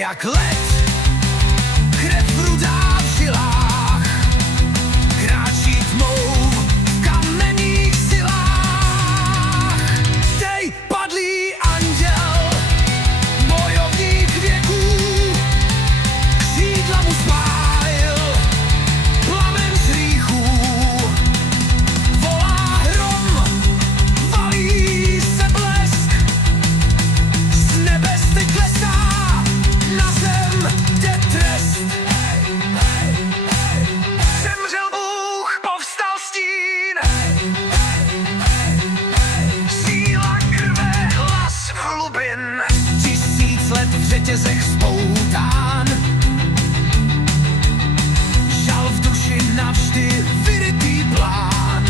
jak led, krev rudá v žilách, kráčí tmou v kamenných silách. Dej, padlý anděl, bojovník věků, křídla mu spálil plamen z hříchů. Volá hrom, valí se blesk, z nebes teď klesá na zem jde trest. Zemřel Bůh, povstal stín, síla krve, hlas hlubin, 1000 let v řetězech spoután, žal v duši navždy vyrytý plán,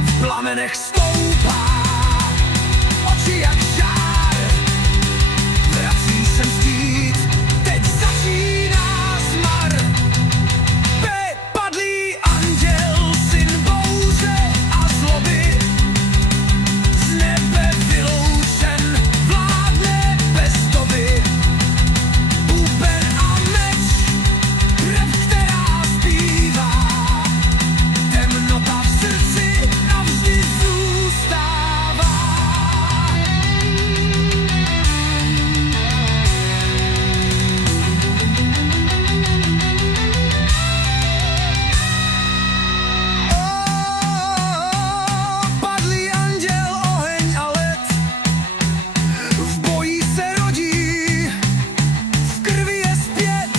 v plamenech stoupá, oči jak žár, vrací se mstít, teď začíná zmar. Ty, padlý anděl, syn bouře a zloby, z nebe vyloučen, vládne bez doby. Bůben a meč, krev, která zpívá, temnota v srdci navždy zůstává. Padlý anděl, oheň a led, v boji se rodí, v krvi je zpět,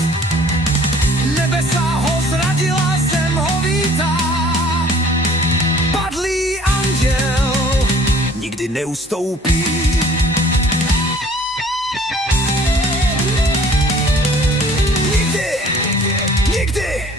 nebesa ho zradila, zem ho vítá. Padlý anděl nikdy neustoupí. Nikdy, nikdy.